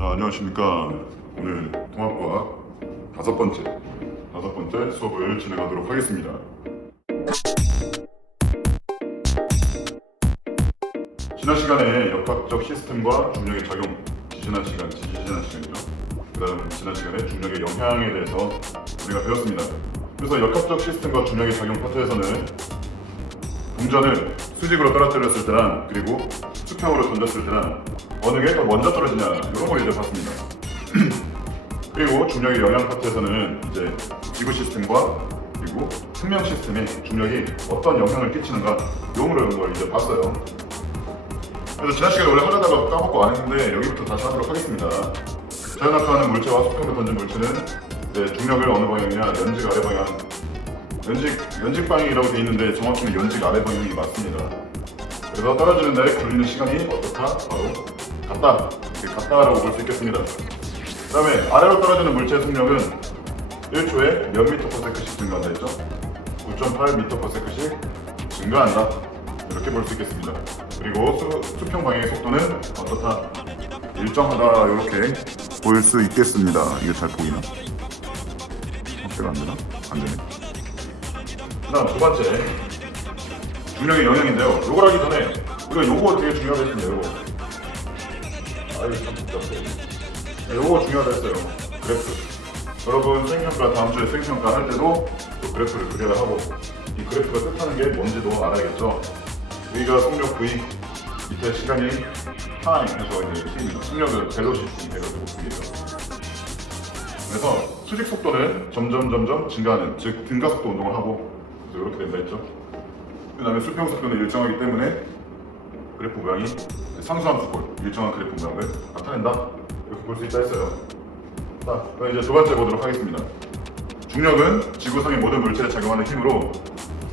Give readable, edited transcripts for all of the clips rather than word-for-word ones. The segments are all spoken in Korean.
안녕하십니까. 오늘 통합과학 다섯 번째 수업을 진행하도록 하겠습니다. 지난 시간에 역학적 시스템과 중력의 작용, 지지난 시간이죠. 그 다음 지난 시간에 중력의 영향에 대해서 우리가 배웠습니다. 그래서 역학적 시스템과 중력의 작용 파트에서는 동전을 수직으로 떨어뜨렸을 때랑 그리고 수평으로 던졌을 때랑 어느 게 더 먼저 떨어지냐 이런 걸 이제 봤습니다. 그리고 중력의 영향 파트에서는 이제 지구 시스템과 그리고 생명 시스템에 중력이 어떤 영향을 끼치는가 이런 걸 이제 봤어요. 그래서 지난 시간에 원래 하려다가 까먹고 안 했는데 여기부터 다시 하도록 하겠습니다. 자연학과하는 물체와 수평으로 던진 물체는 이제 중력을 어느 방향이냐 연직 아래 방향 연직 방향이라고 되어 있는데 정확히는 연직 아래 방향이 맞습니다. 그래서 떨어지는 데 걸리는 시간이 어떻다? 바로 같다라고 볼 수 있겠습니다. 그 다음에 아래로 떨어지는 물체의 속력은 1초에 몇 미터 퍼 세크씩 증가한다 했죠? 9.8 미터 퍼 세크씩 증가한다. 이렇게 볼 수 있겠습니다. 그리고 수평 방향의 속도는 어떻다? 일정하다. 이렇게 볼 수 있겠습니다. 이게 잘 보이나? 확대가 안 되나? 안 되네. 그 다음 두 번째 중력의 영향인데요. 요걸 하기 전에 우리가 요거 되게 중요하다 했습니다. 요거 이거 참 복잡해. 요거 중요하다 했어요. 그래프. 여러분 수행평가 다음 주에 수행평가 할 때도 또 그래프를 그려야 하고 이 그래프가 뜻하는 게 뭔지도 알아야겠죠. 여기가 속력 V 밑에 시간이 타임 해서 이제 T입니다. 속력은 벨로시티 해가지고 V예요. 그래서 수직 속도는 점점 증가하는 즉 등가 속도 운동을 하고 이렇게 된다 했죠. 그 다음에 수평 속도는 일정하기 때문에 그래프 모양이 상수함수꼴 일정한 그래프 모양을 나타낸다. 이렇게 볼 수 있다 했어요. 자, 그럼 이제 두 번째 보도록 하겠습니다. 중력은 지구상의 모든 물체에 작용하는 힘으로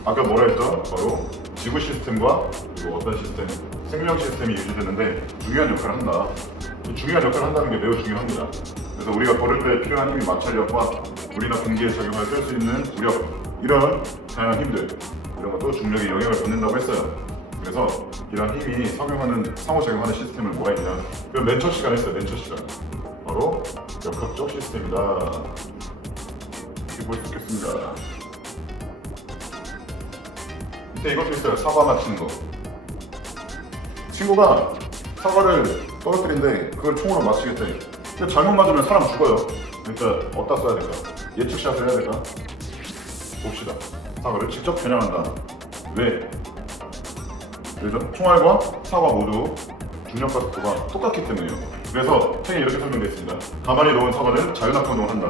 아까 뭐라 했죠? 바로 지구 시스템과 그리고 어떤 시스템, 생명 시스템이 유지되는데 중요한 역할을 한다. 중요한 역할을 한다는 게 매우 중요합니다. 그래서 우리가 걸을 때 필요한 힘이 마찰력과 물이나 공기의 작용을 뺄 수 있는 무력 이런 다양한 힘들 이런 것도 중력의 영향을 받는다고 했어요. 그래서 이런 힘이 상호작용하는 시스템을 뭐가 있냐? 그럼 맨 첫 시간에 했어요. 맨 첫 시간 바로 역학적 시스템이다. 이렇게 볼 수 있겠습니다. 밑에 이것도 있어요. 사과 맞히는 거. 친구가 사과를 떨어뜨린데 그걸 총으로 맞히겠대. 근데 잘못 맞으면 사람 죽어요. 그러니까 어디다 써야 될까? 예측샷을 해야 될까? 봅시다. 사과를 직접 겨냥한다. 왜? 그래서 총알과 사과 모두 중력과 속도가 똑같기 때문이에요. 그래서 책에 이렇게 설명되어 있습니다. 가만히 놓은 사과는 자연학화 운동을 한다.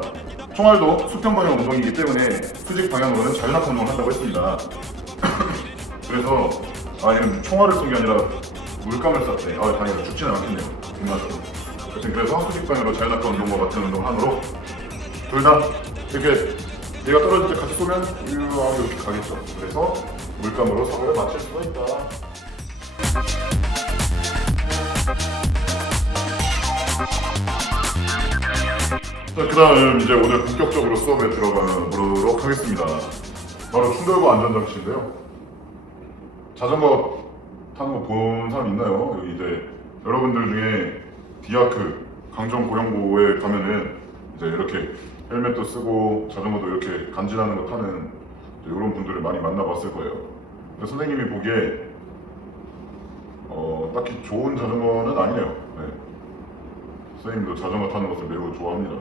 총알도 수평 방향 운동이기 때문에 수직 방향으로는 자연학화 운동을 한다고 했습니다. 그래서 얘는 총알을 쏜 게 아니라 물감을 쐈대. 당연히 죽지는 않겠네요. 빗맞아도. 그래서 수직 방향으로 자연학화 운동과 같은 운동을 하므로 둘 다 이렇게 얘가 떨어질 때 같이 쏘면 이렇게 가겠죠. 그래서 물감으로 사과를 맞출 수가 있다. 자, 그 다음 이제 오늘 본격적으로 수업에 들어가 보도록 하겠습니다. 바로 충돌구 안전장치인데요. 자전거 타는 거 본 사람 있나요? 여기 이제 여러분들 중에 디아크 강정 고령고에 가면은 이제 이렇게 헬멧도 쓰고 자전거도 이렇게 간지나는 거 타는 이런 분들을 많이 만나봤을 거예요. 근데 선생님이 보기에 딱히 좋은 자전거는 아니네요. 네. 선생님도 자전거 타는 것을 매우 좋아합니다.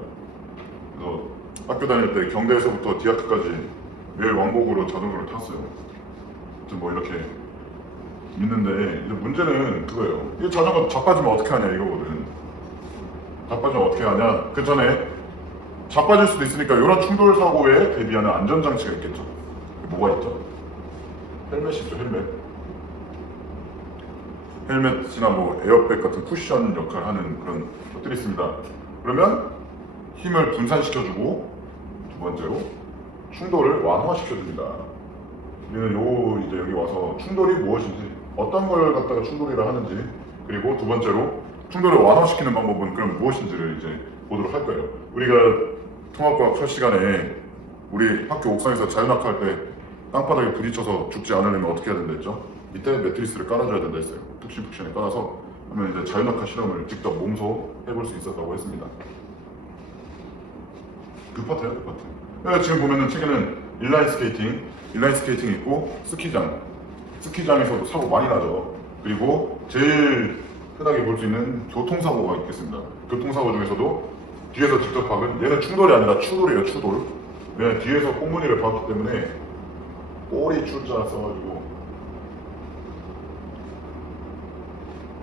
그래서 학교 다닐 때 경대에서부터 디아크까지 매일 왕복으로 자전거를 탔어요. 아무튼 뭐 이렇게 있는데 이제 문제는 그거예요. 이 자전거 자빠지면 어떻게 하냐 이거거든. 자빠지면 어떻게 하냐. 그 전에 자빠질 수도 있으니까 이런 충돌 사고에 대비하는 안전장치가 있겠죠. 뭐가 있죠? 헬멧이 있죠. 헬멧이나 뭐 에어백 같은 쿠션 역할을 하는 그런 것들이 있습니다. 그러면 힘을 분산시켜주고 두 번째로 충돌을 완화시켜줍니다. 우리는 이제 여기 와서 충돌이 무엇인지 어떤 걸 갖다가 충돌이라 하는지 그리고 두 번째로 충돌을 완화시키는 방법은 그럼 무엇인지를 이제 보도록 할 거예요. 우리가 통합과학 할 시간에 우리 학교 옥상에서 자연학화 할 때 땅바닥에 부딪혀서 죽지 않으려면 어떻게 해야 된다 했죠? 밑에 매트리스를 깔아줘야 된다 했어요. 푹신푹신하게 깔아서 하면 이제 자연낙하 실험을 직접 몸소 해볼 수 있었다고 했습니다. 그 파트예요, 그 파트. 그러니까 지금 보면은 책에는 인라인 스케이팅 있고 스키장에서도 사고 많이 나죠. 그리고 제일 흔하게 볼 수 있는 교통사고가 있겠습니다. 교통사고 중에서도 뒤에서 직접 박은, 얘는 충돌이 아니라 추돌이에요, 추돌. 왜냐면 뒤에서 꽁무니를 박았기 때문에 꼬리 출자 써가지고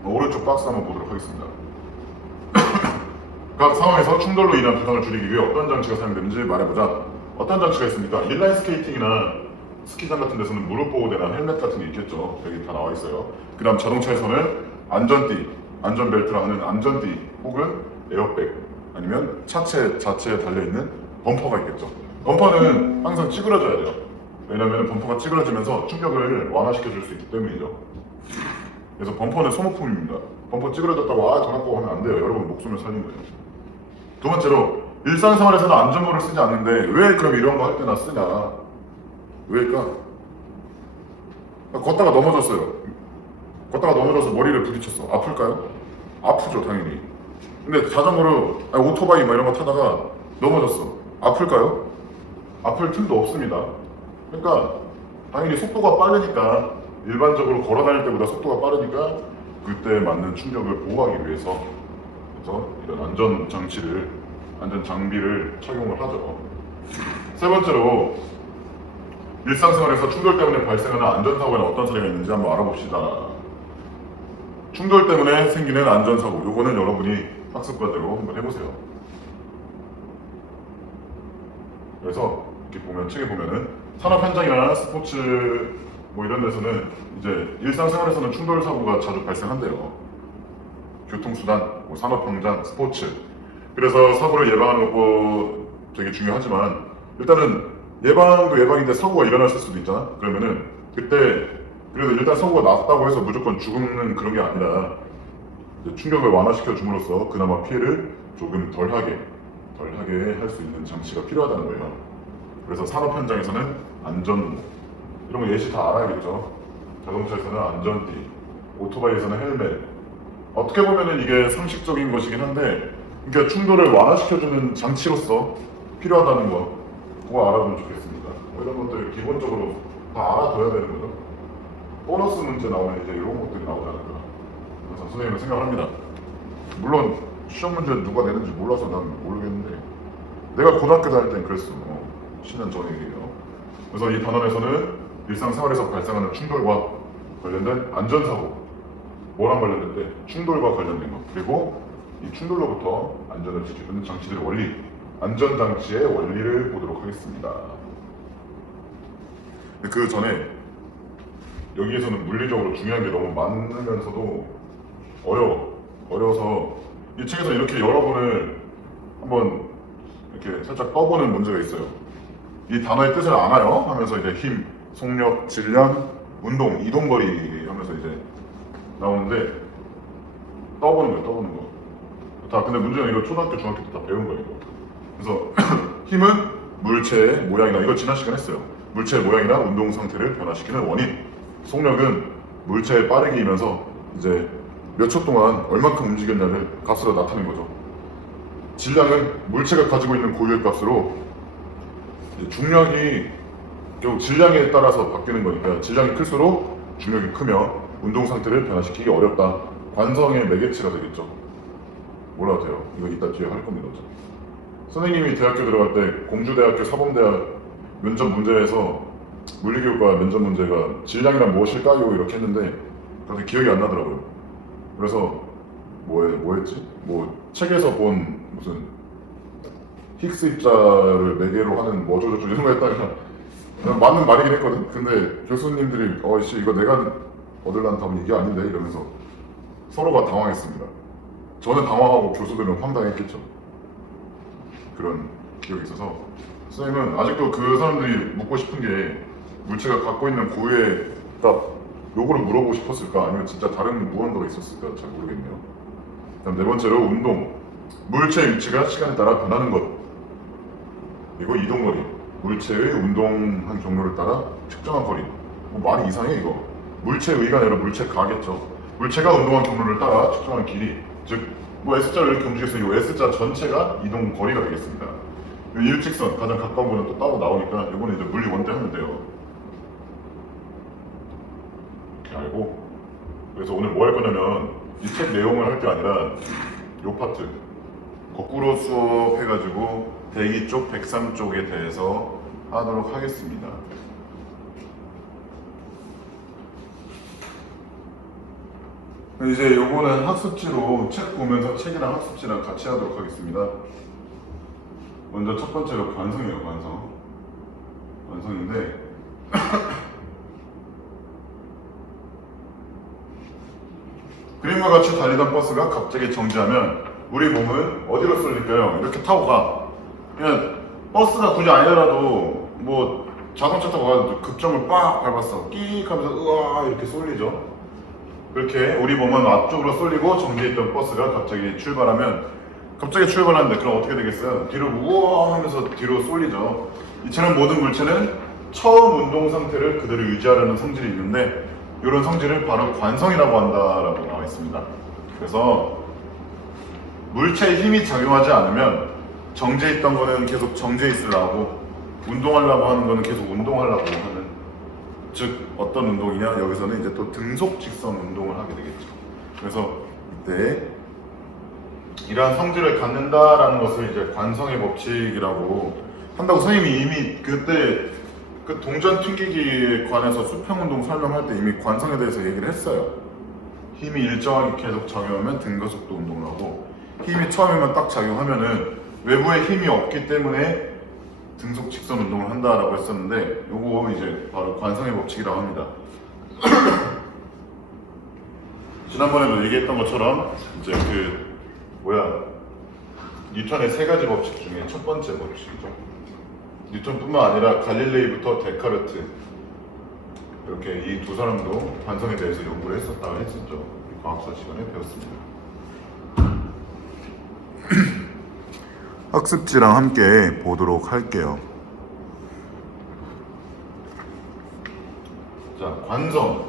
오른쪽 박스 한번 보도록 하겠습니다. 각 상황에서 충돌로 인한 부상을 줄이기 위해 어떤 장치가 사용되는지 말해보자. 어떤 장치가 있습니까? 인라인 스케이팅이나 스키장 같은 데서는 무릎 보호대나 헬멧 같은 게 있겠죠. 여기 다 나와 있어요. 그 다음 자동차에서는 안전띠, 안전벨트라 하는 안전띠 혹은 에어백 아니면 차체 자체에 달려있는 범퍼가 있겠죠. 범퍼는 항상 찌그러져야 돼요. 왜냐하면 범퍼가 찌그러지면서 충격을 완화시켜줄 수 있기 때문이죠. 그래서 범퍼는 소모품입니다. 범퍼 찌그러졌다고 돈 아까워 하면 안 돼요. 여러분 목숨을 살린 거예요. 두 번째로 일상생활에서는 안전모를 쓰지 않는데 왜 그럼 이런 거 할 때나 쓰냐? 왜일까? 걷다가 넘어졌어요. 걷다가 넘어져서 머리를 부딪혔어. 아플까요? 아프죠, 당연히. 근데 자전거로 오토바이 막 이런 거 타다가 넘어졌어. 아플까요? 아플 틈도 없습니다. 그러니까 당연히 속도가 빠르니까 일반적으로 걸어 다닐 때보다 속도가 빠르니까 그때 맞는 충격을 보호하기 위해서 그래서 이런 안전 장비를 착용을 하죠. 세 번째로 일상생활에서 충돌 때문에 발생하는 안전사고에는 어떤 사례가 있는지 한번 알아봅시다. 충돌 때문에 생기는 안전사고, 요거는 여러분이 학습과제로 한번 해보세요. 그래서 이렇게 보면 책에 보면은 산업 현장이나 스포츠 뭐 이런 데서는 이제 일상생활에서는 충돌 사고가 자주 발생한대요. 교통수단, 뭐 산업 현장, 스포츠. 그래서 사고를 예방하는 거 되게 중요하지만 일단은 예방도 예방인데 사고가 일어날 수도 있잖아. 그러면은 그때 그래도 일단 사고가 났다고 해서 무조건 죽는 그런 게 아니라 충격을 완화시켜 줌으로써 그나마 피해를 조금 덜하게 할 수 있는 장치가 필요하다는 거예요. 그래서 산업 현장에서는 안전 이런 거 예시 다 알아야겠죠. 자동차에서는 안전띠, 오토바이에서는 헬멧. 어떻게 보면은 이게 상식적인 것이긴 한데, 그러니까 충돌을 완화시켜주는 장치로서 필요하다는 거, 그거 알아두면 좋겠습니다. 뭐 이런 것들 기본적으로 다 알아둬야 되는 거죠. 보너스 문제 나오면 이제 이런 것들이 나오지 않을까. 그래서 선생님은 생각합니다. 물론 시험 문제 누가 내는지 몰라서 난 모르겠는데, 내가 고등학교 다닐 땐 그랬어. 10년 전 얘기예요. 그래서 이 단원에서는 일상생활에서 발생하는 충돌과 관련된 안전사고, 뭐랑 관련된데 충돌과 관련된 것, 그리고 이 충돌로부터 안전을 지켜주는 장치들의 원리, 안전장치의 원리를 보도록 하겠습니다. 근데 그 전에 여기에서는 물리적으로 중요한 게 너무 많으면서도 어려워서 이 책에서 이렇게 여러분을 한번 이렇게 살짝 떠보는 문제가 있어요. 이 단어의 뜻을 알아요 하면서 이제 힘, 속력, 질량, 운동, 이동거리 하면서 이제 나오는데 떠보는 거. 다 근데 문제는 이거 초등학교, 중학교 때 다 배운 거예요. 이거. 그래서 힘은 물체의 모양이나, 이거 지난 시간 했어요. 물체의 모양이나 운동 상태를 변화시키는 원인. 속력은 물체의 빠르기이면서 이제 몇 초 동안 얼만큼 움직였냐를 값으로 나타낸 거죠. 질량은 물체가 가지고 있는 고유의 값으로 중력이 결국 질량에 따라서 바뀌는 거니까 질량이 클수록 중력이 크면 운동 상태를 변화시키기 어렵다. 관성의 매개체가 되겠죠. 몰라도 돼요. 이거 이따 뒤에 할 겁니다. 선생님이 대학교 들어갈 때 공주대학교 사범대학 면접 문제에서 물리교과 면접 문제가 질량이란 무엇일까요? 이렇게 했는데 그래서 기억이 안 나더라고요. 그래서 뭐였지? 뭐 책에서 본 무슨 힉스 입자를 매개로 하는 뭐저저저 이런 거 했다가 그냥 맞는 말이긴 했거든. 근데 교수님들이 씨 이거 내가 얻으려는 답은 이게 아닌데 이러면서 서로가 당황했습니다. 저는 당황하고 교수들은 황당했겠죠. 그런 기억이 있어서 선생님은 아직도 그 사람들이 묻고 싶은 게 물체가 갖고 있는 고유의 값 요거를 물어보고 싶었을까 아니면 진짜 다른 무언가가 있었을까 잘 모르겠네요. 다음 네 번째로 운동. 물체의 위치가 시간에 따라 변하는 것. 그리고 이동거리. 물체의 운동한 경로를 따라 측정한 거리. 말이 이상해 이거. 물체의가 아니라 물체가겠죠. 물체가 운동한 경로를 따라 측정한 길이, 즉 뭐 S자를 이렇게 움직였으니 이 S자 전체가 이동 거리가 되겠습니다. 이 일직선 가장 가까운 거는 또 따로 나오니까 이거는 이제 물리 원대 하면 돼요. 이렇게 알고, 그래서 오늘 뭐 할 거냐면 이 책 내용을 할 게 아니라 요 파트 거꾸로 수업해가지고 102쪽, 103쪽에 대해서 하도록 하겠습니다. 이제 요거는 학습지로 책 보면서 책이랑 학습지랑 같이 하도록 하겠습니다. 먼저 첫 번째가 관성이에요. 관성인데 그림과 같이 달리던 버스가 갑자기 정지하면 우리 몸은 어디로 쏠릴까요? 이렇게 타고 가. 그냥 버스가 굳이 아니더라도 뭐 자동차 타고 가도 급정을 빡 밟았어. 끼익 하면서 으아 이렇게 쏠리죠. 그렇게 우리 몸은 앞쪽으로 쏠리고 정지했던 버스가 갑자기 출발하는데 그럼 어떻게 되겠어요? 뒤로 우와 하면서 뒤로 쏠리죠. 이처럼 모든 물체는 처음 운동 상태를 그대로 유지하려는 성질이 있는데 이런 성질을 바로 관성이라고 한다라고 나와 있습니다. 그래서 물체에 힘이 작용하지 않으면 정지해 있던 거는 계속 정지해 있으려고, 운동하려고 하는 거는 계속 운동하려고 하는, 즉 어떤 운동이냐, 여기서는 이제 또 등속 직선 운동을 하게 되겠죠. 그래서 이때 이러한 성질을 갖는다라는 것을 이제 관성의 법칙이라고 한다고 선생님이 이미 그때 그 동전 튕기기에 관해서 수평 운동 설명할 때 이미 관성에 대해서 얘기를 했어요. 힘이 일정하게 계속 작용하면 등가속도 운동을 하고, 힘이 처음에만 딱 작용하면은 외부에 힘이 없기 때문에 등속 직선 운동을 한다라고 했었는데, 요거 이제 바로 관성의 법칙이라고 합니다. 지난번에도 얘기했던 것처럼 이제 뉴턴의 세 가지 법칙 중에 첫 번째 법칙이죠. 뉴턴뿐만 아니라 갈릴레이부터 데카르트, 이렇게 이 두 사람도 관성에 대해서 연구를 했었다고 했었죠. 과학사 시간에 배웠습니다. 학습지랑 함께 보도록 할게요. 자, 관성.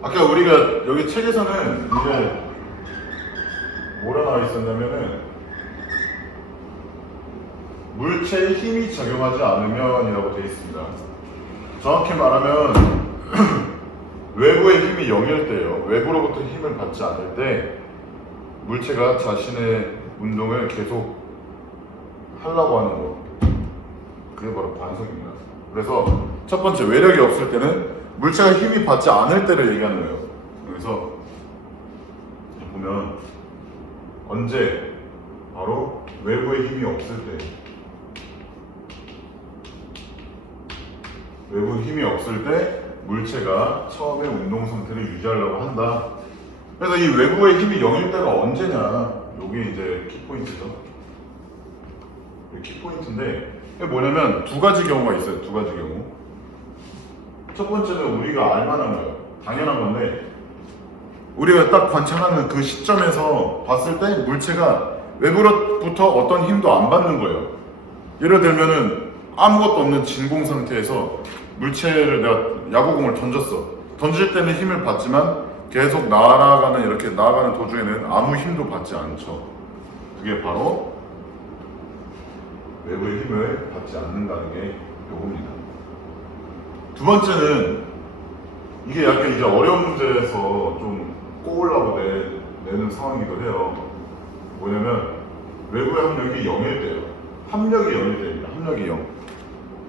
아까 우리가 여기 책에서는 이제 뭐라 나와 있었냐면은 물체에 힘이 작용하지 않으면이라고 되어 있습니다. 정확히 말하면 외부의 힘이 0일 때요. 외부로부터 힘을 받지 않을 때 물체가 자신의 운동을 계속 하려고 하는 거, 그게 바로 관성입니다. 그래서 첫 번째, 외력이 없을 때는 물체가 힘이 받지 않을 때를 얘기하는 거예요. 그래서 보면 언제, 바로 외부의 힘이 없을 때, 외부 힘이 없을 때 물체가 처음에 운동 상태를 유지하려고 한다. 그래서 이 외부의 힘이 0일 때가 언제냐, 이게 이제 키포인트죠. 키포인트인데, 이게 뭐냐면 두 가지 경우가 있어요. 두 가지 경우. 첫 번째는 우리가 알만한 거예요. 당연한 건데, 우리가 딱 관찰하는 그 시점에서 봤을 때 물체가 외부로부터 어떤 힘도 안 받는 거예요. 예를 들면은 아무것도 없는 진공 상태에서 물체를 내가 야구공을 던졌어. 던질 때는 힘을 받지만 계속 이렇게 나아가는 도중에는 아무 힘도 받지 않죠. 그게 바로 외부의 힘을 받지 않는다는 게 요겁니다. 두 번째는, 이게 약간 이제 어려운 문제에서 좀 꼬으려고 내는 상황이기도 해요. 뭐냐면 외부의 합력이 0일 때예요. 합력이 0일 때입니다. 합력이 0.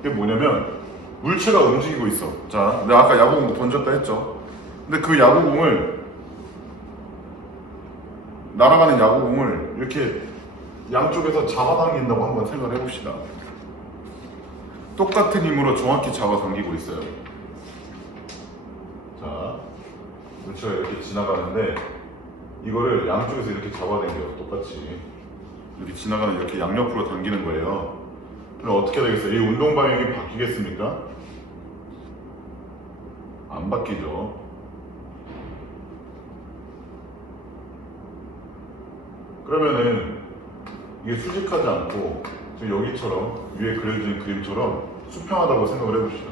그게 뭐냐면 물체가 움직이고 있어. 자, 내가 아까 야구공 던졌다 했죠. 근데 그 야구공을, 날아가는 야구공을 이렇게 양쪽에서 잡아당긴다고 한번 생각을 해봅시다. 똑같은 힘으로 정확히 잡아당기고 있어요. 자, 물체가 이렇게 지나가는데 이거를 양쪽에서 이렇게 잡아당겨요. 똑같이 이렇게 지나가는, 이렇게 양옆으로 당기는 거예요. 그럼 어떻게 되겠어요? 이 운동 방향이 바뀌겠습니까? 안 바뀌죠. 그러면은 이게 수직하지 않고 지금 여기처럼 위에 그려진 그림처럼 수평하다고 생각을 해봅시다.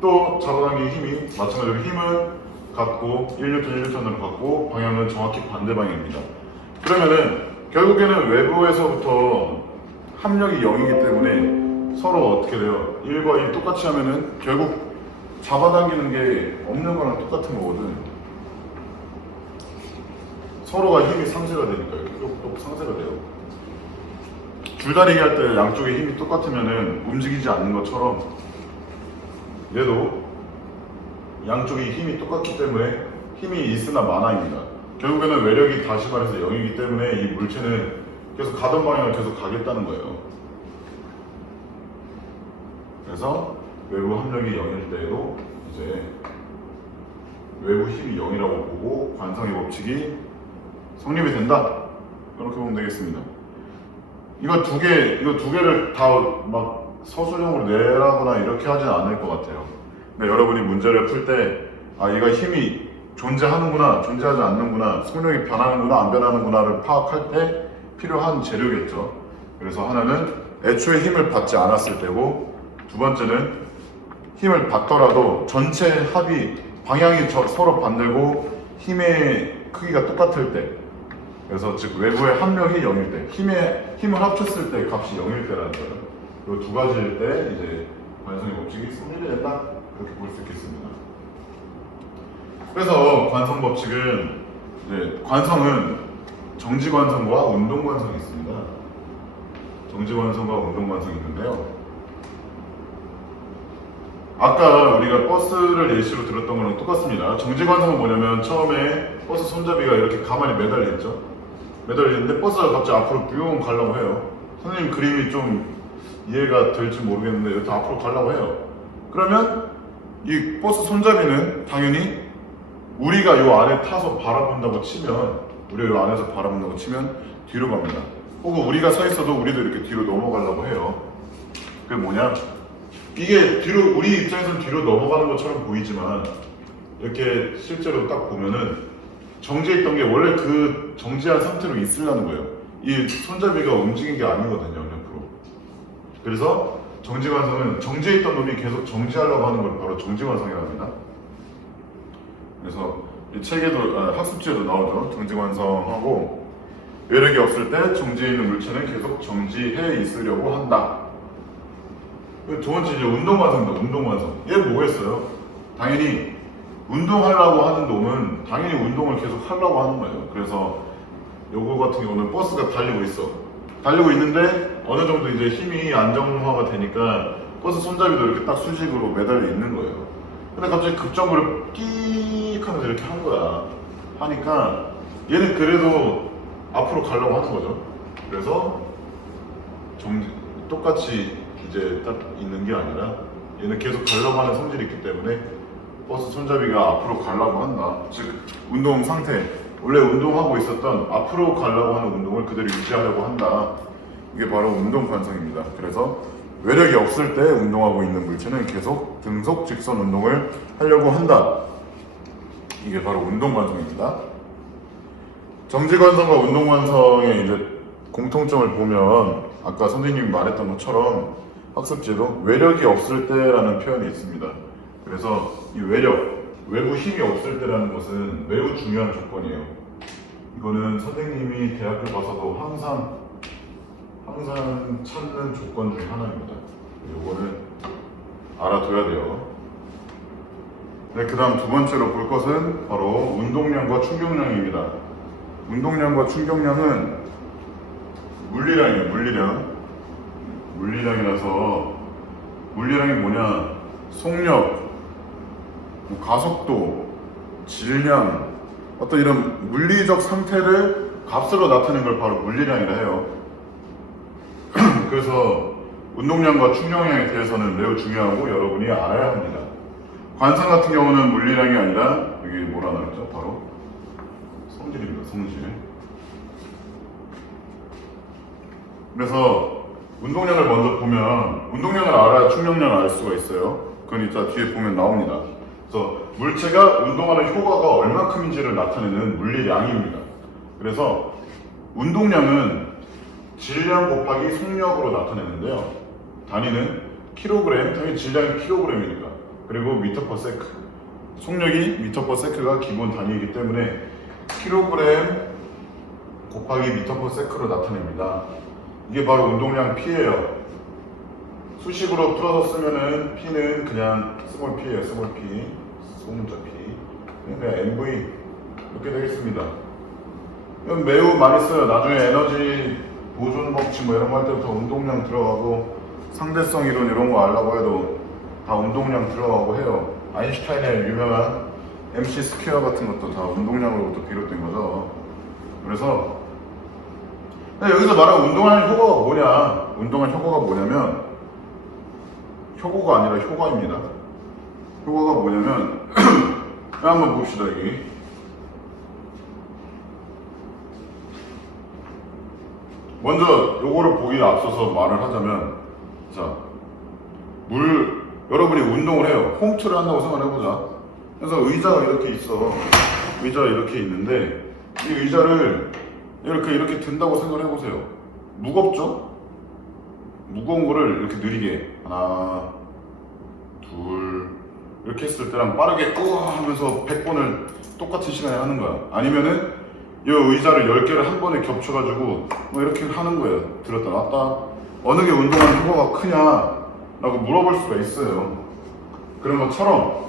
또 잡아당긴 힘이 마찬가지로 힘은 같고 1뉴턴 1뉴턴으로 같고 방향은 정확히 반대 방향입니다. 그러면은 결국에는 외부에서부터 합력이 0이기 때문에 서로 어떻게 돼요? 1과 1 똑같이 하면은 결국 잡아당기는 게 없는 거랑 똑같은 거거든. 서로가 힘이 상쇄가 되니까요. 또 상쇄가 돼요. 줄다리기 할 때 양쪽의 힘이 똑같으면은 움직이지 않는 것처럼 얘도 양쪽의 힘이 똑같기 때문에 힘이 있으나 마나입니다. 결국에는 외력이 다시 말해서 0이기 때문에 이 물체는 계속 가던 방향을 계속 가겠다는 거예요. 그래서 외부 합력이 0일 때에도 이제 외부 힘이 0이라고 보고 관성의 법칙이 성립이 된다. 이렇게 보면 되겠습니다. 이거 두 개를 다 막 서술형으로 내라거나 이렇게 하진 않을 것 같아요. 근데 여러분이 문제를 풀 때, 아, 얘가 힘이 존재하는구나, 존재하지 않는구나, 속력이 변하는구나, 안 변하는구나를 파악할 때 필요한 재료겠죠. 그래서 하나는 애초에 힘을 받지 않았을 때고, 두 번째는 힘을 받더라도 전체 합이, 방향이 서로 반대고 힘의 크기가 똑같을 때, 그래서 즉 외부의 합력이 0일 때, 힘을 합쳤을 때 값이 0일 때라는 거예요. 이 두 가지일 때 이제 관성의 법칙이 성립이 된다, 그렇게 볼 수 있겠습니다. 그래서 관성 법칙은 이제 관성은 정지 관성과 운동 관성이 있습니다. 정지 관성과 운동 관성이 있는데요. 아까 우리가 버스를 예시로 들었던 거랑 똑같습니다. 정지 관성은 뭐냐면 처음에 버스 손잡이가 이렇게 가만히 매달려 있죠. 매달려 있는데 버스가 갑자기 앞으로 뿅 가려고 해요. 선생님 그림이 좀 이해가 될지 모르겠는데 이렇게 앞으로 가려고 해요. 그러면 이 버스 손잡이는 당연히 우리가 이 안에 타서 바라본다고 치면, 우리가 이 안에서 바라본다고 치면 뒤로 갑니다. 혹은 우리가 서 있어도 우리도 이렇게 뒤로 넘어가려고 해요. 그게 뭐냐? 이게 뒤로, 우리 입장에서는 뒤로 넘어가는 것처럼 보이지만 이렇게 실제로 딱 보면은 정지했던 게 원래 그 정지한 상태로 있으려는 거예요. 이 손잡이가 움직인 게 아니거든요, 옆으로. 그래서 정지관성은 정지했던 놈이 계속 정지하려고 하는 걸 바로 정지관성이라고 합니다. 그래서 이 책에도, 학습지에도 나오죠. 정지관성하고 외력이 없을 때 정지해 있는 물체는 계속 정지해 있으려고 한다. 두 번째 이제 운동관성입니다. 운동관성. 얘 뭐겠어요? 당연히 운동하려고 하는 놈은 당연히 운동을 계속 하려고 하는 거예요. 그래서 요거 같은 경우는 버스가 달리고 있어. 달리고 있는데 어느 정도 이제 힘이 안정화가 되니까 버스 손잡이도 이렇게 딱 수직으로 매달려 있는 거예요. 근데 갑자기 급정거를 끼익 하면서 이렇게 한 거야. 하니까 얘는 그래도 앞으로 가려고 하는 거죠. 그래서 똑같이 이제 딱 있는 게 아니라 얘는 계속 가려고 하는 성질이 있기 때문에 버스 손잡이가 앞으로 가려고 한다. 즉 운동 상태, 원래 운동하고 있었던 앞으로 가려고 하는 운동을 그대로 유지하려고 한다. 이게 바로 운동 관성입니다. 그래서 외력이 없을 때 운동하고 있는 물체는 계속 등속 직선 운동을 하려고 한다. 이게 바로 운동 관성입니다. 정지 관성과 운동 관성의 이제 공통점을 보면 아까 선생님이 말했던 것처럼 학습지에도 외력이 없을 때라는 표현이 있습니다. 그래서 이 외력, 외부 힘이 없을 때라는 것은 매우 중요한 조건이에요. 이거는 선생님이 대학교 가서도 항상 찾는 조건 중에 하나입니다. 이거는 알아둬야 돼요. 네, 그 다음 두 번째로 볼 것은 바로 운동량과 충격량입니다. 운동량과 충격량은 물리량이에요. 물리량이라서 물리량이 뭐냐? 속력, 가속도, 질량, 어떤 이런 물리적 상태를 값으로 나타내는 걸 바로 물리량이라 해요. 그래서 운동량과 충격량에 대해서는 매우 중요하고 여러분이 알아야 합니다. 관성 같은 경우는 물리량이 아니라 여기 뭐라 나왔죠? 바로 성질입니다. 성질. 그래서 운동량을 먼저 보면 운동량을 알아야 충격량을 알 수가 있어요. 그건 이따 뒤에 보면 나옵니다. 그래서 물체가 운동하는 효과가 얼마큼인지를 나타내는 물리량입니다. 그래서 운동량은 질량 곱하기 속력으로 나타내는데요. 단위는 킬로그램, 당연히 질량이 킬로그램이니까. 그리고 미터 퍼 세크. 속력이 미터/세크가 기본 단위이기 때문에 킬로그램 곱하기 미터/세크로 나타냅니다. 이게 바로 운동량 P예요. 수식으로 풀어서 쓰면은 P는 그냥 스몰 P예요. 스몰 P, 소문자 P. 그냥 MV 이렇게 되겠습니다. 이건 매우 많이 써요. 나중에 에너지 보존 법칙 뭐 이런 거 할 때부터 운동량 들어가고 상대성 이론 이런 거 알라고 해도 다 운동량 들어가고 해요. 아인슈타인의 유명한 MC 스퀘어 같은 것도 다 운동량으로부터 비롯된 거죠. 그래서 여기서 말하는 운동하는 효과가 뭐냐? 운동한 효과가 뭐냐면 효고가 아니라 효과입니다. 효과가 뭐냐면 한번 봅시다. 여기 먼저 요거를 보기에 앞서서 말을 하자면, 자, 여러분이 운동을 해요. 홈트를 한다고 생각해보자. 그래서 의자가 이렇게 있어. 의자가 이렇게 있는데 이 의자를 이렇게 든다고 생각을 해보세요. 무겁죠? 무거운 거를 이렇게 느리게 하나, 둘 이렇게 했을 때랑 빠르게 우와 하면서 100번을 똑같은 시간에 하는 거야. 아니면은 이 의자를 10개를 한 번에 겹쳐가지고 뭐 이렇게 하는 거예요. 들었다 놨다. 어느 게 운동하는 효과가 크냐 라고 물어볼 수가 있어요. 그런 것처럼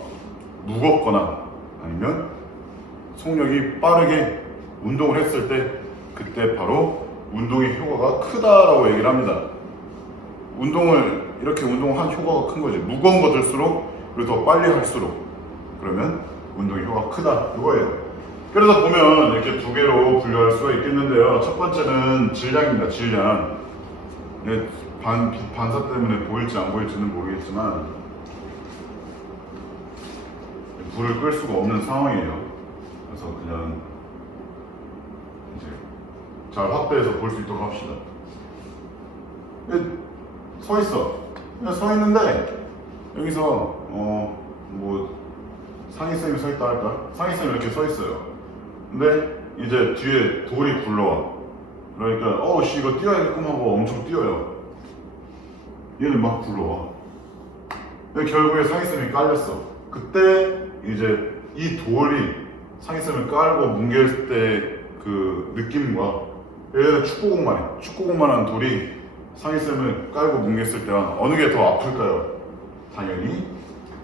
무겁거나 아니면 속력이 빠르게 운동을 했을 때 그때 바로 운동의 효과가 크다라고 얘기를 합니다. 운동을 이렇게 운동한 효과가 큰 거지. 무거운 거 들수록 그리고 더 빨리 할수록 그러면 운동의 효과가 크다 이거예요. 그래서 보면 이렇게 두 개로 분류할 수가 있겠는데요. 첫 번째는 질량입니다. 질량. 반사 때문에 보일지 안 보일지는 모르겠지만 불을 끌 수가 없는 상황이에요. 그래서 그냥 이제 잘 확대해서 볼 수 있도록 합시다. 서 있어. 그냥 서 있는데 여기서 뭐 상희쌤이 서 있다 할까? 상희쌤이 이렇게 서 있어요. 근데 이제 뒤에 돌이 굴러와. 그러니까 이거 뛰어야겠구만 하고 엄청 뛰어요. 얘는 막 굴러와. 근데 결국에 상희쌤이 깔렸어. 그때 이제 이 돌이 상희쌤을 깔고 뭉갤 때 그 느낌과 얘는 축구공만한 돌이 상희쌤을 깔고 뭉갰을 때와 어느 게 더 아플까요? 당연히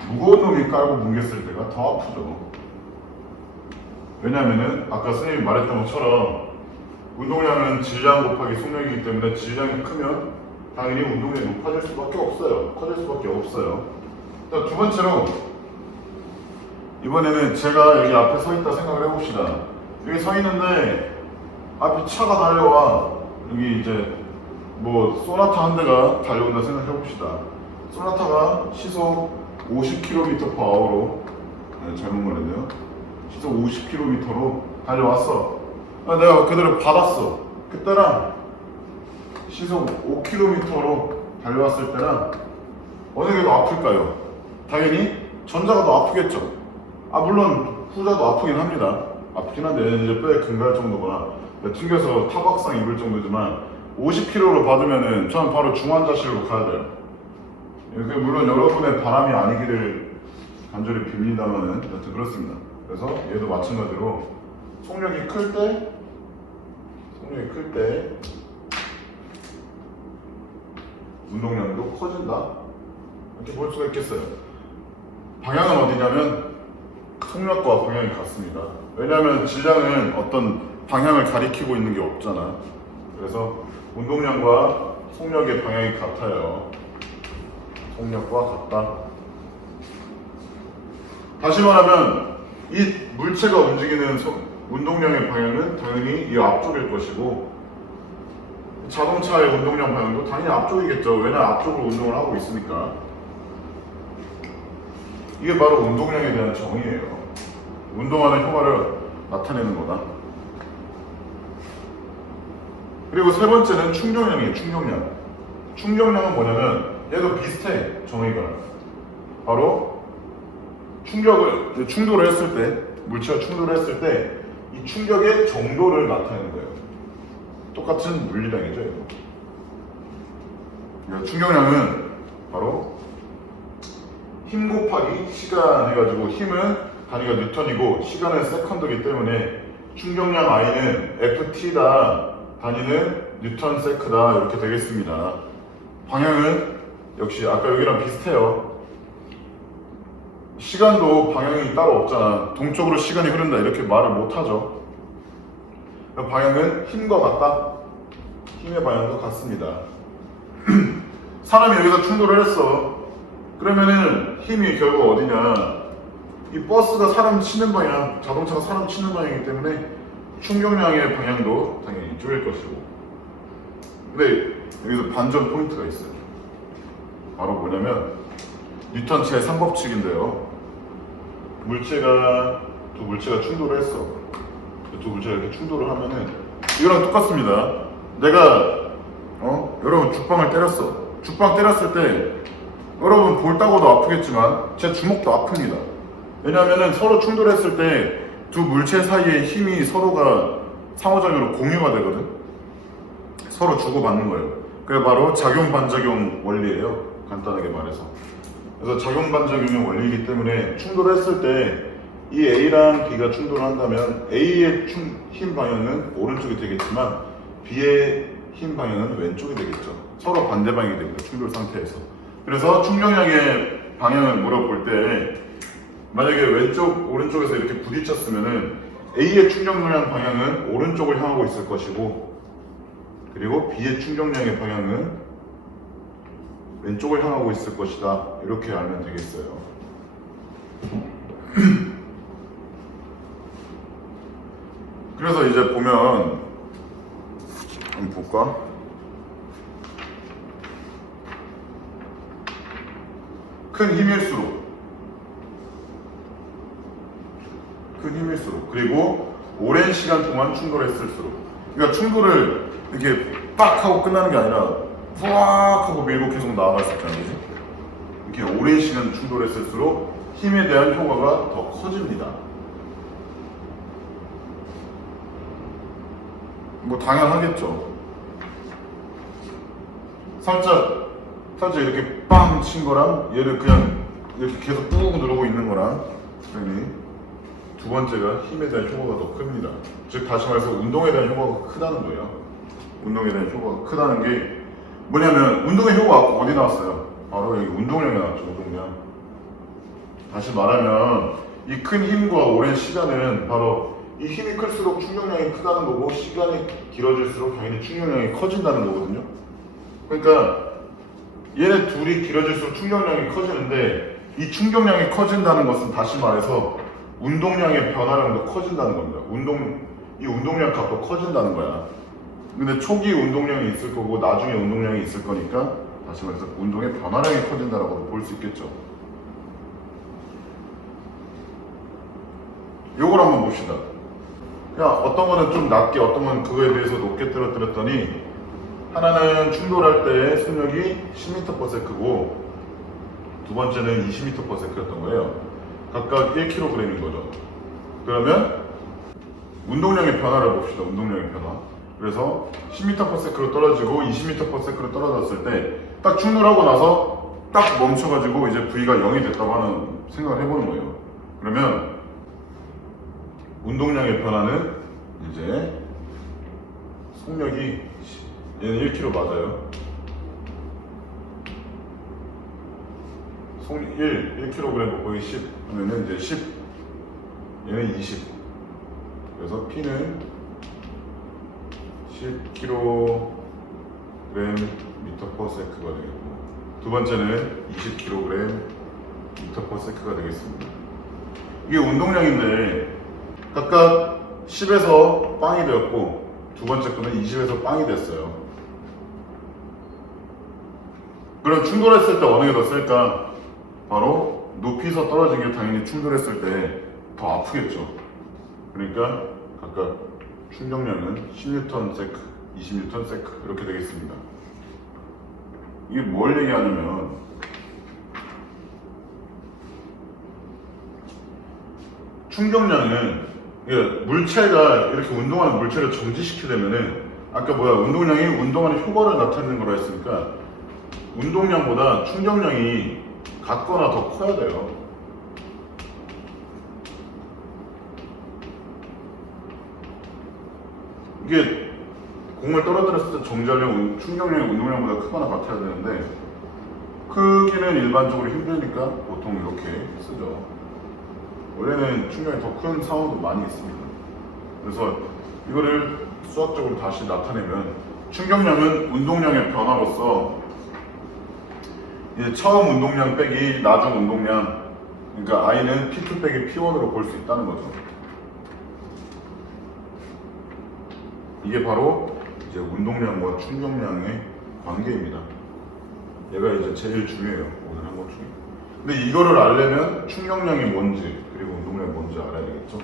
무거운 놈이 깔고 뭉갰을 때가 더 아프죠. 왜냐하면은 아까 선생님이 말했던 것처럼 운동량은 질량 곱하기 속력이기 때문에 질량이 크면 당연히 운동량이 높아질 수밖에 없어요. 커질 수밖에 없어요. 자, 두 번째로 이번에는 제가 여기 앞에 서 있다 생각을 해봅시다. 여기 서 있는데 앞에 차가 달려와. 여기 이제 뭐 소나타 한 대가 달려온다 생각해 봅시다. 소나타가 시속 50km/h로 잘못 말했네요. 시속 50km로 달려왔어. 내가 그대로 받았어. 그때랑 시속 5km로 달려왔을 때랑 어느 게 더 아플까요? 당연히 전자가 더 아프겠죠. 물론 후자도 아프긴 합니다. 아프긴 한데 이제 뼈에 금갈 정도거나 튕겨서 타박상 입을 정도지만 50kg로 받으면은 저는 바로 중환자실로 가야 돼요. 물론 여러분의 바람이 아니기를 간절히 빕니다만은 여튼 그렇습니다. 그래서 얘도 마찬가지로 속력이 클 때 운동량도 커진다 이렇게 볼 수가 있겠어요. 방향은 어디냐면 속력과 방향이 같습니다. 왜냐하면 질량은 어떤 방향을 가리키고 있는 게 없잖아. 그래서 운동량과 속력의 방향이 같아요. 속력과 같다. 다시 말하면 이 물체가 움직이는 운동량의 방향은 당연히 이 앞쪽일 것이고 자동차의 운동량 방향도 당연히 앞쪽이겠죠. 왜냐하면 앞쪽으로 운동을 하고 있으니까. 이게 바로 운동량에 대한 정의예요. 운동하는 효과를 나타내는 거다. 그리고 세 번째는 충족량이에요. 충족량. 충족량은 뭐냐면 얘도 비슷해. 정의가. 바로 충돌을 했을 때, 물체가 충돌을 했을 때 이 충격의 정도를 나타내는 거예요. 똑같은 물리량이죠. 그러니까 충격량은 바로 힘 곱하기 시간 해가지고 힘은 단위가 뉴턴이고 시간은 세컨드이기 때문에 충격량 I는 FT다, 단위는 뉴턴 세크다 이렇게 되겠습니다. 방향은 역시 아까 여기랑 비슷해요. 시간도 방향이 따로 없잖아. 동쪽으로 시간이 흐른다 이렇게 말을 못하죠. 방향은 힘과 같다. 힘의 방향도 같습니다. 사람이 여기서 충돌을 했어. 그러면은 힘이 결국 어디냐? 이 버스가 사람 치는 방향, 자동차가 사람 치는 방향이기 때문에 충격량의 방향도 당연히 이쪽일 것이고. 근데 여기서 반전 포인트가 있어요. 바로 뭐냐면 뉴턴 제3법칙인데요. 두 물체가 충돌을 했어. 두 물체가 이렇게 충돌을 하면은 이거랑 똑같습니다. 내가 여러분 죽방을 때렸어. 죽방 때렸을 때 여러분 볼 따고도 아프겠지만 제 주먹도 아픕니다. 왜냐하면 서로 충돌했을 때 두 물체 사이의 힘이 서로가 상호작용으로 공유가 되거든. 서로 주고받는 거예요. 그게 바로 작용 반작용 원리예요. 간단하게 말해서. 그래서 작용 반작용의 원리이기 때문에 충돌했을 때 이 A랑 B가 충돌을 한다면 A의 힘 방향은 오른쪽이 되겠지만 B의 힘 방향은 왼쪽이 되겠죠. 서로 반대 방향이 됩니다. 충돌 상태에서. 그래서 충격량의 방향을 물어볼 때 만약에 왼쪽, 오른쪽에서 이렇게 부딪혔으면은 A의 충격량 방향은 오른쪽을 향하고 있을 것이고, 그리고 B의 충격량의 방향은 왼쪽을 향하고 있을 것이다. 이렇게 알면 되겠어요. 그래서 이제 보면 한번 볼까? 큰 힘일수록 그리고 오랜 시간 동안 충돌했을수록, 그러니까 충돌을 이렇게 빡 하고 끝나는 게 아니라 푸악 하고 밀고 계속 나아갈 수 있잖아요. 이렇게 오랜 시간 충돌했을수록 힘에 대한 효과가 더 커집니다. 뭐 당연하겠죠. 살짝 이렇게 빵 친 거랑 얘를 그냥 이렇게 계속 꾹 누르고 있는 거랑 당연히 두 번째가 힘에 대한 효과가 더 큽니다. 즉 다시 말해서 운동에 대한 효과가 크다는 거예요. 운동에 대한 효과가 크다는 게 뭐냐면 운동의 효과가 어디 나왔어요? 바로 여기 운동량이 나왔죠. 운동량. 다시 말하면 이 큰 힘과 오랜 시간은 바로 이 힘이 클수록 충격량이 크다는 거고, 시간이 길어질수록 당연히 충격량이 커진다는 거거든요. 그러니까 얘네 둘이 길어질수록 충격량이 커지는데, 이 충격량이 커진다는 것은 다시 말해서 운동량의 변화량도 커진다는 겁니다. 이 운동량 값도 커진다는 거야. 근데 초기 운동량이 있을 거고 나중에 운동량이 있을 거니까 다시 말해서 운동의 변화량이 커진다라고 볼 수 있겠죠. 요걸 한번 봅시다. 그냥 어떤 거는 좀 낮게, 어떤 거는 그거에 비해서 높게 떨어뜨렸더니, 하나는 충돌할 때 속력이 10m/s고 두 번째는 20m/s였던 거예요. 각각 1kg인 거죠. 그러면 운동량의 변화를 봅시다. 운동량의 변화. 그래서 10m/s로 떨어지고 20m/s로 떨어졌을 때 딱 충돌하고 나서 딱 멈춰가지고 이제 V가 0이 됐다고 하는 생각을 해보는 거예요. 그러면 운동량의 변화는 이제 속력이 얘는 1kg 맞아요. 1kg 곱하기 10 하면은 이제 10, 얘는 20. 그래서 P는 10kg m/s가 되겠고, 두 번째는 20kg m/s가 되겠습니다. 이게 운동량인데 각각 10에서 빵이 되었고, 두 번째 거는 20에서 빵이 됐어요. 그럼 충돌했을 때 어느 게 더 셀까? 바로 높이서 떨어진 게 당연히 충돌했을 때 더 아프겠죠. 그러니까 각각 충격량은 10N/s, 20N/s 이렇게 되겠습니다. 이게 뭘 얘기하냐면, 충격량은 물체가 이렇게 운동하는 물체를 정지시키게 되면은, 아까 운동량이 운동하는 효과를 나타내는 거라 했으니까 운동량보다 충격량이 같거나 더 커야 돼요. 이게 공을 떨어뜨렸을 때 정지하려면 충격량이 운동량보다 크거나 같아야 되는데 크기는 일반적으로 힘드니까 보통 이렇게 쓰죠. 원래는 충격이 더 큰 상황도 많이 있습니다. 그래서 이거를 수학적으로 다시 나타내면 충격량은 운동량의 변화로서 이제 처음 운동량 빼기 나중 운동량, 그러니까 I는 P2 빼기 P1으로 볼 수 있다는 거죠. 이게 바로 이제 운동량과 충격량의 관계입니다. 얘가 이제 제일 중요해요, 오늘 한 것 중에. 근데 이거를 알려면 충격량이 뭔지 그리고 운동량이 뭔지 알아야 되겠죠.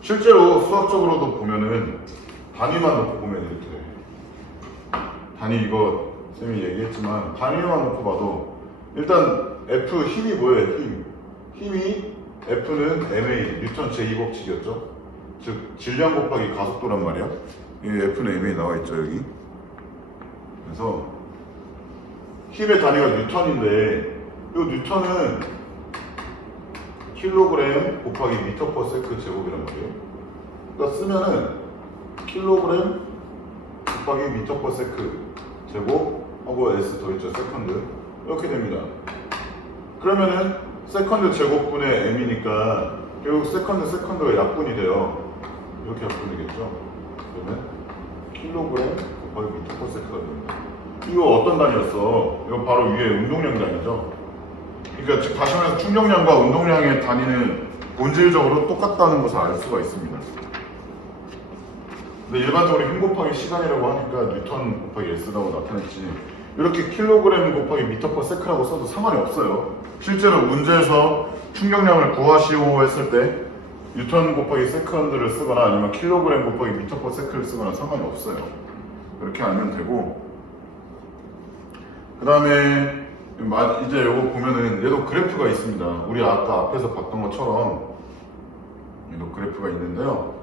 실제로 수학적으로도 보면은 단위만 놓고 보면 이렇게 돼요. 단위 이거 쌤이 얘기했지만 단위만 놓고 봐도 일단 F 힘이 뭐예요? 힘이 F는 ma 뉴턴 제2법칙이었죠. 즉 질량 곱하기 가속도란 말이야. 이 F는 ma 나와 있죠 여기. 그래서 힘의 단위가 뉴턴인데 이 뉴턴은 킬로그램 곱하기 미터 퍼 세크 제곱이란 말이에요. 그러니까 쓰면은 킬로그램 곱하기 미터 퍼 세크 제곱 하고 S 더있죠 세컨드 이렇게 됩니다. 그러면은 세컨드 제곱분의 m이니까 결국 세컨드가 약분이 돼요. 이렇게 약분이 되겠죠. 그러면 킬로그램 곱하기 미터 퍼 세크가 됩니다. 이거 어떤 단위였어? 이거 바로 위에 운동량 단위죠. 그러니까 즉 다시 말해서 충격량과 운동량의 단위는 본질적으로 똑같다는 것을 알 수가 있습니다. 근데 일반적으로 힘 곱하기 시간이라고 하니까 뉴턴 곱하기 S라고 나타냈지 이렇게 킬로그램 곱하기 미터 퍼 세크라고 써도 상관이 없어요. 실제로 문제에서 충격량을 구하시오 했을 때 뉴턴 곱하기 세컨드를 쓰거나 아니면 킬로그램 곱하기 미터 퍼 세크를 쓰거나 상관이 없어요. 그렇게 알면 되고, 그 다음에 이제 요거 보면은 얘도 그래프가 있습니다. 우리 아까 앞에서 봤던 것처럼 얘도 그래프가 있는데요.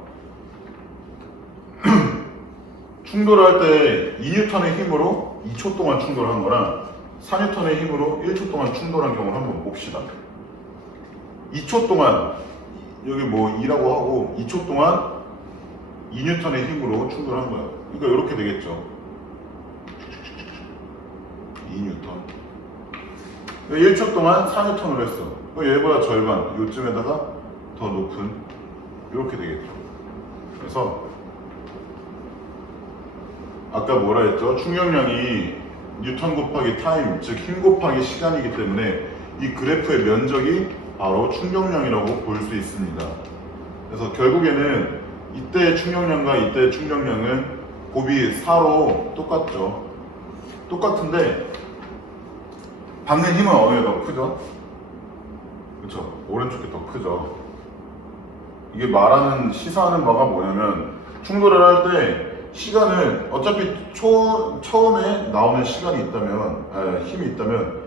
충돌할 때 2N의 힘으로 2초 동안 충돌한 거랑 4N의 힘으로 1초 동안 충돌한 경우를 한번 봅시다. 2초 동안 여기 뭐 2라고 하고 2초 동안 2N의 힘으로 충돌한 거야. 그러니까 이렇게 되겠죠. 2N. 1초 동안 4N을 했어. 얘보다 절반, 요쯤에다가 더 높은 이렇게 되겠죠. 그래서 아까 뭐라 했죠? 충격량이 뉴턴 곱하기 타임, 즉 힘 곱하기 시간이기 때문에 이 그래프의 면적이 바로 충격량이라고 볼 수 있습니다. 그래서 결국에는 이때의 충격량과 이때의 충격량은 곱이 4로 똑같죠. 똑같은데 받는 힘은 어느 게 더 크죠? 그쵸? 오른쪽이 더 크죠. 이게 말하는 시사하는 바가 뭐냐면 충돌을 할 때 시간을 어차피 처음에 나오는 시간이 있다면 힘이 있다면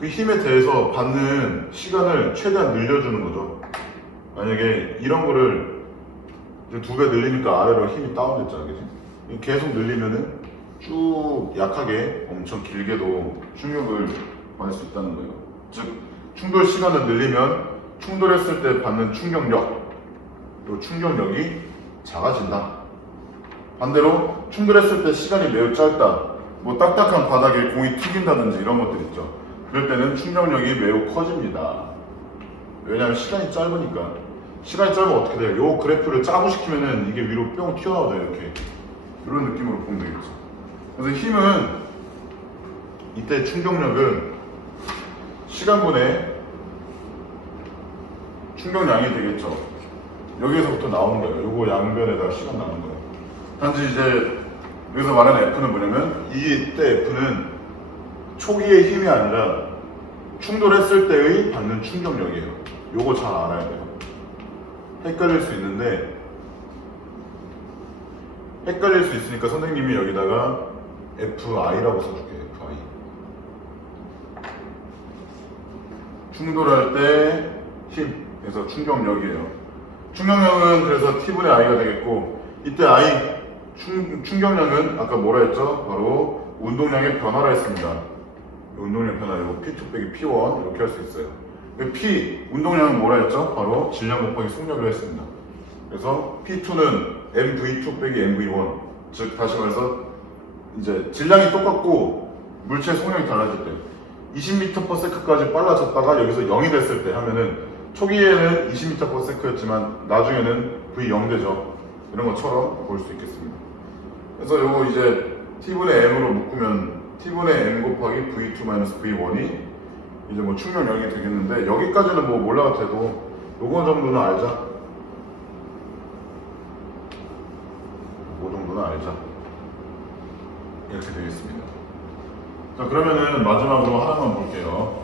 그 힘에 대해서 받는 시간을 최대한 늘려주는 거죠. 만약에 이런 거를 이제 2배 늘리니까 아래로 힘이 다운됐잖아, 그지? 계속 늘리면은 쭉 약하게 엄청 길게도 충격을 받을 수 있다는 거예요. 즉 충돌 시간을 늘리면 충돌했을 때 받는 충격력, 또 충격력이 작아진다. 반대로 충돌했을 때 시간이 매우 짧다. 뭐 딱딱한 바닥에 공이 튀긴다든지 이런 것들 있죠. 그럴 때는 충격력이 매우 커집니다. 왜냐하면 시간이 짧으니까. 시간이 짧으면 어떻게 돼요? 요 그래프를 짜부시키면은 이게 위로 뿅 튀어나오죠. 이렇게. 이런 느낌으로 보면 되겠죠. 그래서 힘은 이때 충격력은 시간분의 충격량이 되겠죠. 여기에서부터 나오는 거예요. 요거 양변에다가 시간 나오는 거예요. 단지 이제 여기서 말하는 F는 뭐냐면 이때 F는 초기의 힘이 아니라 충돌했을 때의 받는 충격력이에요. 요거 잘 알아야 돼요. 헷갈릴 수 있는데 헷갈릴 수 있으니까 선생님이 여기다가 FI라고 써줄게요. FI. 충돌할 때 힘, 그래서 충격력이에요. 충격력은 그래서 T분의 I가 되겠고 이때 I 충격량은 아까 뭐라 했죠? 바로 운동량의 변화라 했습니다. 운동량 변화, 이거 P2 빼기 P1 이렇게 할 수 있어요. P 운동량은 뭐라 했죠? 바로 질량 곱하기 속력을 했습니다. 그래서 P2는 MV2 빼기 MV1, 즉 다시 말해서 이제 질량이 똑같고 물체 속력이 달라질 때 20m/s까지 빨라졌다가 여기서 0이 됐을 때 하면은 초기에는 20m/s였지만 나중에는 V0 되죠. 이런 것처럼 볼 수 있겠습니다. 그래서 요거 이제 T분의 M으로 묶으면 T분의 M 곱하기 V2-V1이 이제 뭐 충격량이 되겠는데, 여기까지는 뭐 몰라 같아도 요거 정도는 알자. 그 정도는 알자. 이렇게 되겠습니다. 자, 그러면은 마지막으로 하나만 볼게요.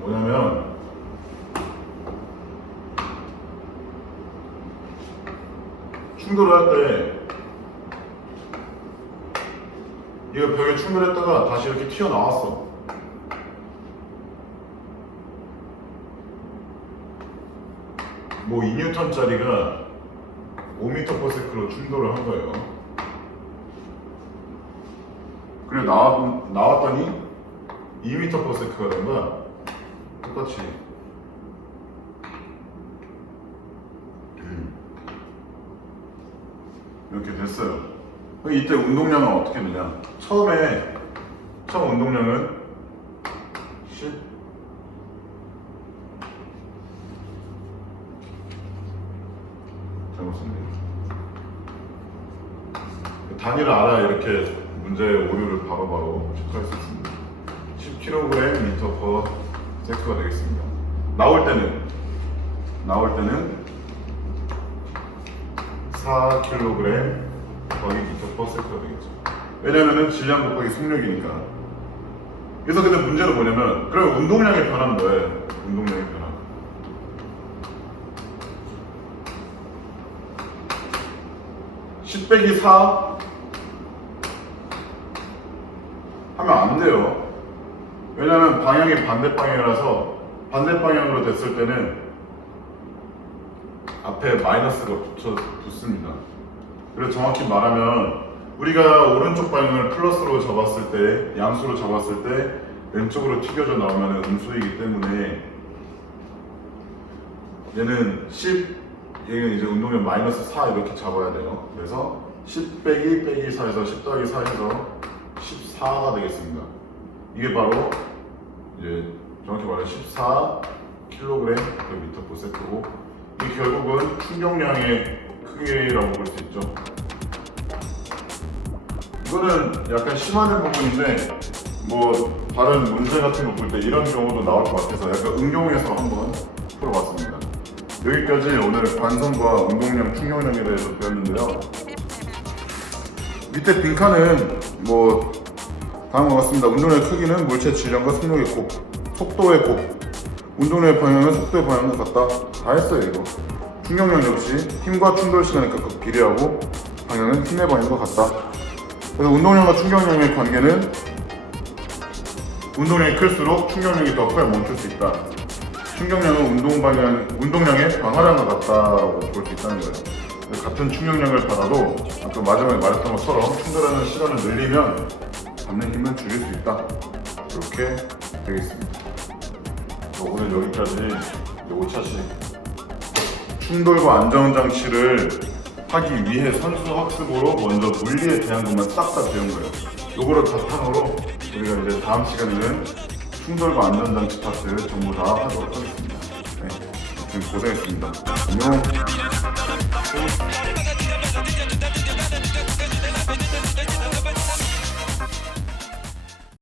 뭐냐면 충돌을 할 때 얘가 벽에 충돌했다가 다시 이렇게 튀어나왔어. 뭐 2N짜리가 5m/s로 충돌을 한 거예요. 그래 나왔더니 2m/s가 된 거야. 똑같이. 이렇게 됐어요. 이때 운동량은 어떻게 되냐? 처음 운동량은 10 잘못 썼네요. 단위를 알아야 이렇게 문제의 오류를 바로바로 체크할 수 있습니다. 10kg/m가 되겠습니다. 나올 때는 4kg/m/s가 되겠죠. 왜냐면은 질량 곱하기 속력이니까. 그래서 근데 문제는 뭐냐면, 그럼 운동량이 변하는 거예요. 운동량이 변화. 10 빼기 4 하면 안 돼요. 왜냐면 방향이 반대 방향이라서, 반대 방향으로 됐을 때는 앞에 마이너스가 붙습니다. 그래서 정확히 말하면 우리가 오른쪽 방향을 플러스로 잡았을 때, 양수로 잡았을 때 왼쪽으로 튀겨져 나오면 음수이기 때문에 얘는 10, 얘는 이제 운동량 마이너스 4 이렇게 잡아야 돼요. 그래서 10 빼기 4에서 10 더하기 4 해서 14가 되겠습니다. 이게 바로 이제 정확히 말하면 14kg/m고 이게 결국은 충격량의 크기라고 볼 수 있죠. 이거는 약간 심한 부분인데 뭐 다른 문제 같은 거 볼 때 이런 경우도 나올 것 같아서 약간 응용해서 한번 풀어봤습니다. 여기까지 오늘 관성과 운동량, 충격량에 대해서 배웠는데요. 밑에 빈칸은 뭐 다음과 같습니다. 운동량의 크기는 물체 질량과 속력의 곱, 속도의 곱, 운동량의 방향은 속도의 방향과 같다. 다 했어요 이거. 충격량 역시 힘과 충돌 시간에 각각 비례하고 방향은 힘의 방향과 같다. 그래서 운동량과 충격량의 관계는 운동량이 클수록 충격량이 더 커야 멈출 수 있다. 충격량은 운동량의 방어량과 같다라고 볼 수 있다는 거예요. 같은 충격량을 받아도 아까 마지막에 말했던 것처럼 충돌하는 시간을 늘리면 받는 힘을 줄일 수 있다. 이렇게 되겠습니다. 오늘 여기까지 5차씩 충돌과 안전장치를 하기 위해 선수 학습으로 먼저 물리에 대한 것만 싹 다 배운 거예요. 요거를 바탕으로 우리가 이제 다음 시간에는 충돌과 안전장치 파트 전부 다 하도록 하겠습니다. 네, 지금 고생했습니다. 안녕.